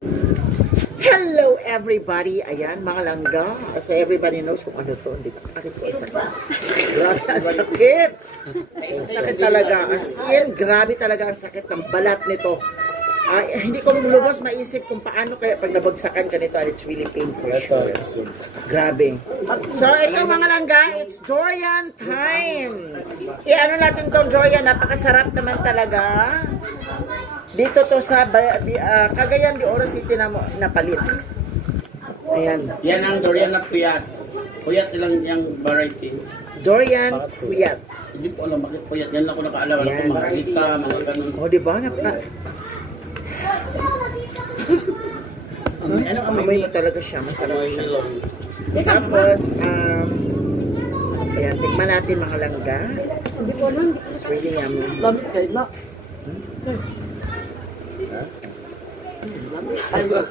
Hello everybody! Ayan, mga langga. So everybody knows kung ano to. Hindi ko sakit. Grabe ang sakit. Sakit talaga. As in, grabe talaga ang sakit ng balat nito. Hindi ko lubos maisip kung paano kaya pag nabagsakan ka nito, and it's really painful. Grabe. So ito mga langga, it's durian time. Ano natin tong durian, napakasarap naman talaga. Dito to sa Cagayan de Oro City na napalit. Ayan. Yan ang durian na puyat. Puyat ilang yung variety. Durian puyat. Hindi po alam bakit puyat. Yan lang ko nakaalam. Alam ko mga sita, mga ganun. O, diba? Amoy mo talaga siya. Masarap siya. Tapos, ayan, tikman natin mga langga. It's really yummy. Lamig kayo na. Lamig kayo.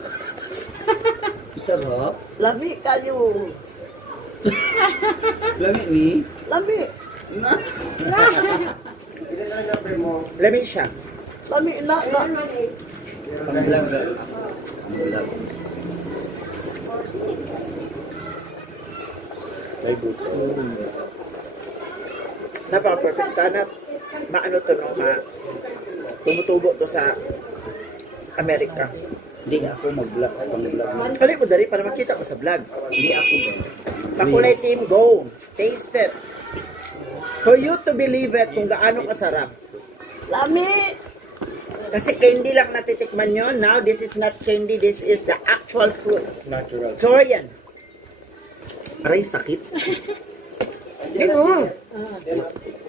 Sarap. Lamig kayo. Lamig ni? Lamig. Lamig siya. Lamig na. Panglaga. May buto. Napaka-perfect. Sana, maano to, no? Tumutubo to sa Amerika. Hindi ako mag-vlog. Pang-vlog. Kali mo dari para makita mo sa vlog. Hindi ako din. Pakulay team, go. Taste it. For you to believe it kung gaano kasarap. Lamig. Kasi candy lang natitikman nyo. Now, this is not candy. This is the actual fruit. Natural. Durian. Aray, sakit. Hindi mo.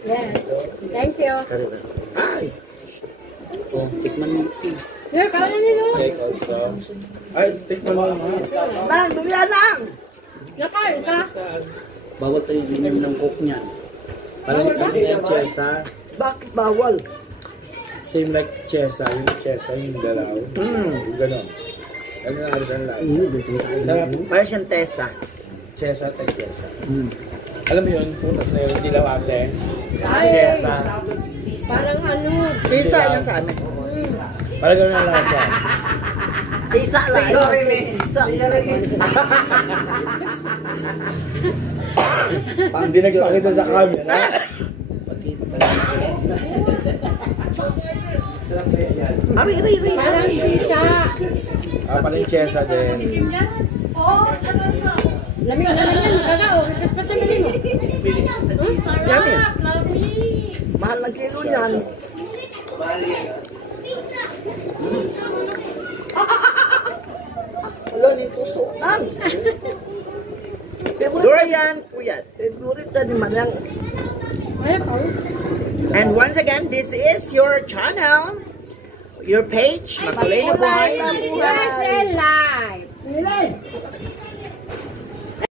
Yes. Thank you. Ay. Oh, tikman mo. Yeah, kaya nilo. Take also. Ay, tikman mo. Bang, durian lang. Nakain ka. Bawal tayo inom ng coke niyan. Parang hindi yung chesa. Bakit bawal? Same like chesa. Yung dalaw. Yung gano'n. Ano na arisan lang. Sarap. Parang siyang tesa. Chesa at chesa. Alam mo yun, putas na yun, dilaw ate. Chesa. Parang ano. Tesa yan sa amin. Parang gano'n ang lasa. Isa lang. Hindi nagpakita sa camera. Aray. Parang sisa. Parang chesa din. Lamig na lang yan. Magkagao. Tapos pa sa mali mo. Yummy. Mahal ng kilo yan. Wala nito sukan. Durian puyat. Favorite sa di malang. Ay, Paul. And once again, this is your channel, your page, Makulay na Buhay. Yours and life.